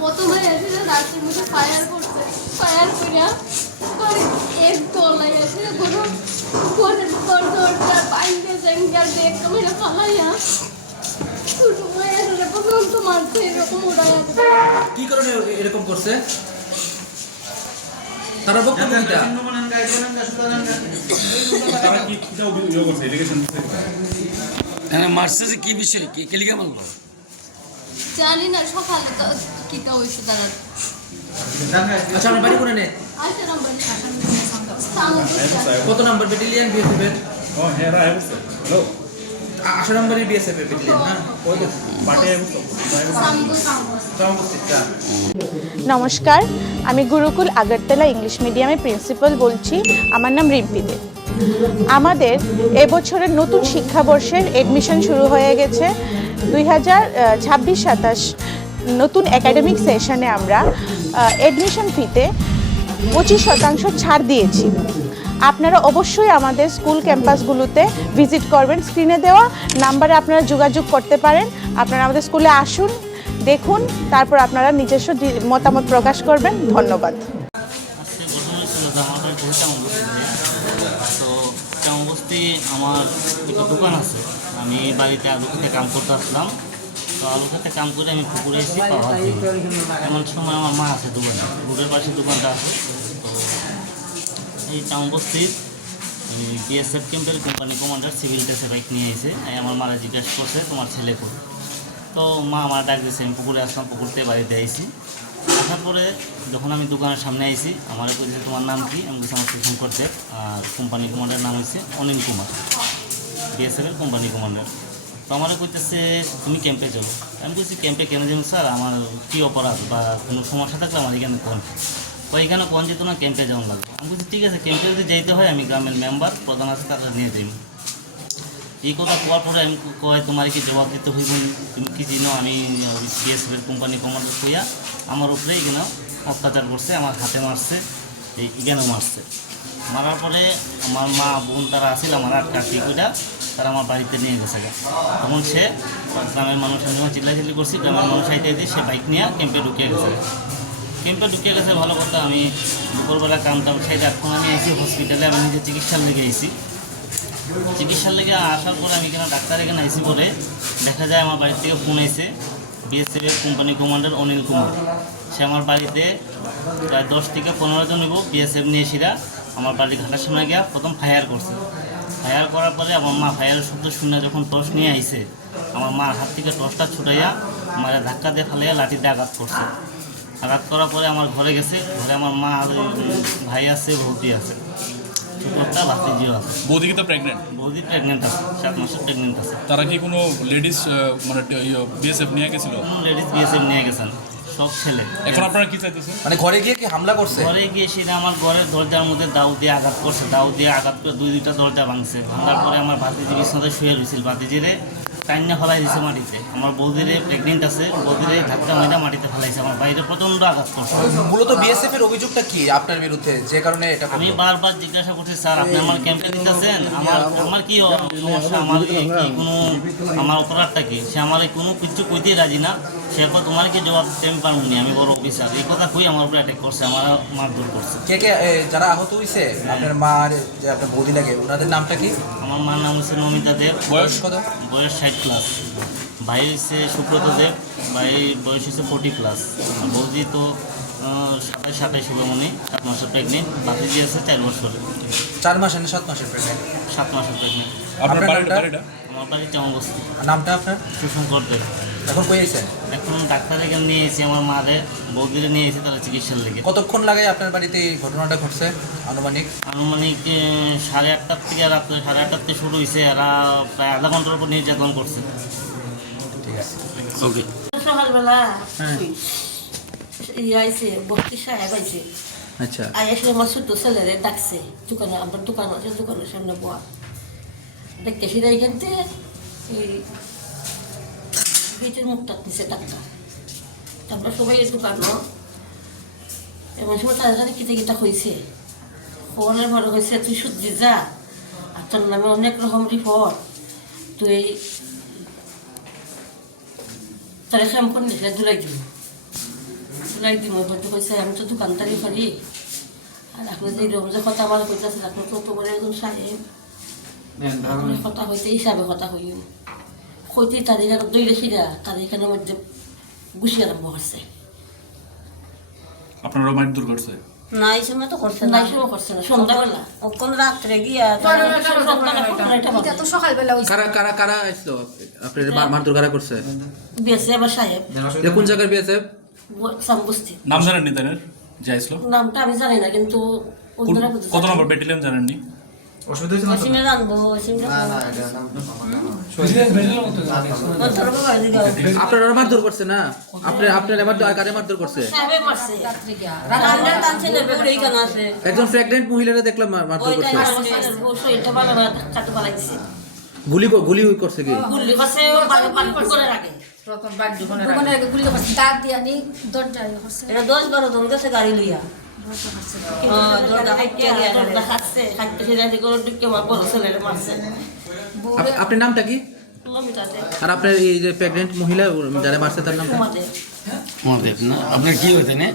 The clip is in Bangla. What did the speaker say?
প্রথমে এসে রাত্রির মধ্যে ফায়ার করছে, ফায়ার করিয়া এক দলাই এসে কোনো ঘরের দরজা বাইরে জঙ্গল দেখতে মেরে ফালাইয়া ছোটো মেয়ের পর্যন্ত মারছে, এরকম উড়াইয়া। কি কারণে এরকম করছে তারা বক্তব্য দিতা? মারছে যে কি বিষয়, কি কেলিকা মারলো জানি না, সকালে তো কিটা হয়েছে তারা। আচ্ছা, আমার বাড়ি কোনে? কত নম্বর ব্যাটালিয়ন বিএসএফ? 8 নম্বরের বিএসএফ ব্যাটালিয়ন না? নমস্কার, আমি গুরুকুল আগরতলা ইংলিশ মিডিয়ামের প্রিন্সিপাল বলছি। আমার নাম রিম্পি দে। আমাদের এবছরের নতুন শিক্ষাবর্ষের এডমিশন শুরু হয়ে গেছে। 2026-27 নতুন একাডেমিক সেশনে আমরা এডমিশন ফিতে 25% ছাড় দিয়েছি। আপনারা অবশ্যই আমাদের স্কুল ক্যাম্পাসগুলোতে ভিজিট করবেন। স্ক্রিনে দেওয়া নাম্বারে আপনারা যোগাযোগ করতে পারেন। আপনারা আমাদের স্কুলে আসুন, দেখুন, তারপর আপনারা নিজস্ব মতামত প্রকাশ করবেন। ধন্যবাদ। তো চামবস্তি আমার একটা দোকান আছে, আমি বাড়িতে আলু খেতে কাম করতে আসলাম। তো আলু খেতে কাম করে আমি পুকুরে এসেছি পাওয়া দিই। এমন সময় আমার মা আছে দোকানে, রোডের পাশে দোকানটা আছে। তো এই চামবস্তির বিএসএফ ক্যাম্পের কোম্পানি কমান্ডার সিভিল ড্রেসে বাইক নিয়ে এসে আমার মারা জিজ্ঞাসা করছে তোমার ছেলে কোথায়। তো মা আমার ডাক দিয়েছে, আমি পুকুরে আসলাম, পুকুরতে বাড়িতে আইসি। আসার পরে যখন আমি দোকানের সামনে আইসি, আমার বলছে তোমার নাম কি? আমি বলছি আমার স্টেশন করতে। আর কোম্পানি কমান্ডারের নাম হচ্ছে অনিল কুমার, বিএসএফের কোম্পানি কমান্ডার। তো আমারও কইতেছে তুমি ক্যাম্পে চলো। আমি বলছি ক্যাম্পে কেন যাবো স্যার, আমার কী অপরাধ বা কোনো সমস্যা থাকলে আমার এখানে কোন এখানে কোন যেত না, ক্যাম্পে যাওয়ার লাগবে। আমি বলছি ঠিক আছে, ক্যাম্পে যদি যেতে হয় আমি গ্রামের মেম্বার প্রধান আছে তারা নিয়ে যাই। এই কথা কোয়ার পরে আমি কয় তোমার কি জবাব দিতে হইব, তুমি কি চিনো আমি বিএসএফের কোম্পানি কমান্ডার কইয়া আমার উপরে এখানে অত্যাচার করছে, আমার হাতে মারছে, এখানেও মারছে। মারার পরে আমার মা বোন তারা আসিল, আমার আটকাটি ওইটা তারা আমার বাড়িতে নিয়ে গেছে। তখন সে গ্রামের মানুষ যখন চিল্লাচিল্লি করছি, গ্রামের মানুষ আইতে দিয়ে সে বাইক নিয়ে ক্যাম্পে ঢুকিয়ে গেছে। ক্যাম্পে ঢুকিয়ে গেছে ভালো কথা। আমি দুপুরবেলা কামটাম সাইডে, এখন আমি আইসি হসপিটালে, আমি নিজে চিকিৎসার লেগে আইসি। চিকিৎসার লেগে আসার পরে আমি এখানে ডাক্তার এখানে আইসি পরে দেখা যায় আমার বাড়ির থেকে ফোন আইসে বিএসএফের কোম্পানি কমান্ডার অনিল কুমার। সে আমার বাড়িতে প্রায় 10 থেকে 15 জন নিব বিএসএফ নিয়ে এসিরা আমার বাড়ির ঘাটার সামনে গিয়া প্রথম ফায়ার করছে। ফায়ার করার পরে আমার মা ফায়ারের শব্দ শুনে যখন টর্চ নিয়ে আইসে, আমার মার হাত থেকে টর্চটা ছুটাইয়া আমার ধাক্কা দিয়ে ফালাইয়া লাঠিতে আঘাত করছে। আঘাত করার পরে আমার ঘরে গেছে। ঘরে আমার মা, ভাই আছে, বৌদি আছে, ছোটটা ভাতিজিও আছে। বৌদি কি তো প্রেগনেন্ট? বৌদি প্রেগনেন্ট আছে, 7 মাসের প্রেগনেন্ট আছে। তারা কি কোনো লেডিস মানে বিএসএফ নিয়ে গেছিল? লেডিস বিএসএফ নিয়ে গেছেন, সব ছেলে। এখন আপনারা কি চাইতেছেন? মানে ঘরে গিয়ে কি হামলা করছে? ঘরে গিয়ে সেটা আমার ঘরের দরজার মধ্যে দাউ দিয়ে আঘাত করছে। দাউ দিয়ে আঘাত করে 2-2টা দরজা ভাঙছে। ভাঙার পরে আমার ভাতিজি বিছনাতে শুয়ে রয়েছিল, ভাতিজিরে টাইনে ফেলাই দিয়েছে মাটিতে। আমার বৌদিরে প্রেগনেন্ট আছে, বৌদিরে ধাক্কা মেয়েটা মাটিতে ফেলাইছে। আমার বাইরে প্রচণ্ড আঘাত করছে। মূলত বিএসএফ এর অভিযোগটা কি আপনার বিরুদ্ধে, যে কারণে এটা? আমি বারবার জিজ্ঞাসা করছি, স্যার আপনি আমার ক্যাম্পে দিতেছেন, আমার কি সমস্যা, আমার কি কোনো আমার অপরাধটা কি? সে আমার কোনো কিছু কইতেই রাজি না। সে কো তোমার কি জবাব দিতে আমি পারবো না, আমি বড় অফিসার, এই কথা কই আমার উপরে অ্যাটাক করছে, আমার মারধর করছে। কে কে যারা আহত হয়েছে আপনার মা আর যে আপনার বৌদি লাগে ওনাদের নামটা কি? আমার মার নাম হচ্ছে নমিতা দেব, বয়স কত? বয়স 60+। ভাই হচ্ছে সুব্রত দেব, ভাই বয়স হচ্ছে 40+। বৌদি তো 27 হবে মনে, 7 মাসের প্রেগনেন্ট। বাতিজি আছে 4 বছর, 4 মাসের না 7 মাসের প্রেগনেন্ট? 7 মাসের প্রেগনেন্ট। আপনার আপনার বাড়িটা নামটা? বাড়িটা আমার বাড়ি চামবস্তি। নামটা আপনার? সুশঙ্কর দেব। এখন কই আছেন? এখন ডাক্তার এখানে নিয়ে এসেছি, আমার মারে বৌদিরে নিয়ে এসেছি তারা চিকিৎসার লেগে। কতক্ষণ লাগে আপনার বাড়িতে এই ঘটনাটা ঘটছে আনুমানিক? আনুমানিক 8:30 থেকে, রাত্রে 8:30 থেকে শুরু হয়েছে, এরা প্রায় আধা ঘন্টার উপর নির্যাতন করছে। ঠিক আছে। ওকে। সকালবেলা হ্যাঁ। আইসে বস্তি সাহেব আইসে, আচ্ছা আইসে আমার ছোট ছেলেরে ডাকছে দোকানে, আমার দোকান আছে, দোকানের সামনে বয়া দেখতে সেটা এখান থেকে এই গেটের মুখটা নিচে টাকা, তারপরে সবাই এই দোকান এমন সময় তারা জানে কিতা কিতা হয়েছে। খবরের বড় হয়েছে তুই সূর্যি যা, আর তোর নামে অনেক রকম রিপোর্ট, তুই তারা শ্যাম্পন দিছে ধুলাই দিব বলতে কইছে আমি তো দোকানদারি করি, আর এখন যে রকম যে কথা আমার কইতেছে এখন কত বড় একজন সাহেব, আপনি কথা হইতে হিসাবে কথা হইম হইতে তাদের আর দইলে সিরা তাদের এখানের মধ্যে গুছি আরম্ভ করছে। আপনারও মারধর করছে? না এই সময় তো করছে না, নাই সময় করছে না, সন্ধ্যাবেলা কোন রাত্রে গিয়া কারা কারা কারা আসলো আপনার মারধর কারা করছে? বেছে আবার সাহেব এটা কোন জায়গার বিএসএফ? সামবস্তি। নাম জানেননি তাদের যে আসলো? নামটা আমি জানি না, কিন্তু অন্যরা বুঝতে কত নম্বর ব্যাটালিয়ন জানেননি? অসীমে জানবো, অসীমে আপনারা মারধর করছে না? আপনার এবার কারে মারধর করছে? সাহেবে মারছে, রান্নার টানছে নেবে ওই কান আছে একজন প্রেগনেন্ট মহিলারা দেখলাম মারধর করছে। শরীরটা ভালো না, কাটতে পালাইছে গুলি করছে কি? গুল্লি পাশে বাড়ি করে রাখে। এটা 10-12 জন গেছে গাড়ি লইয়া আপনার নামটা কি? আর আপনার এই যে প্রেগনেন্ট মহিলা যারা মারছে তার নামটা? আপনার কি হইতে না?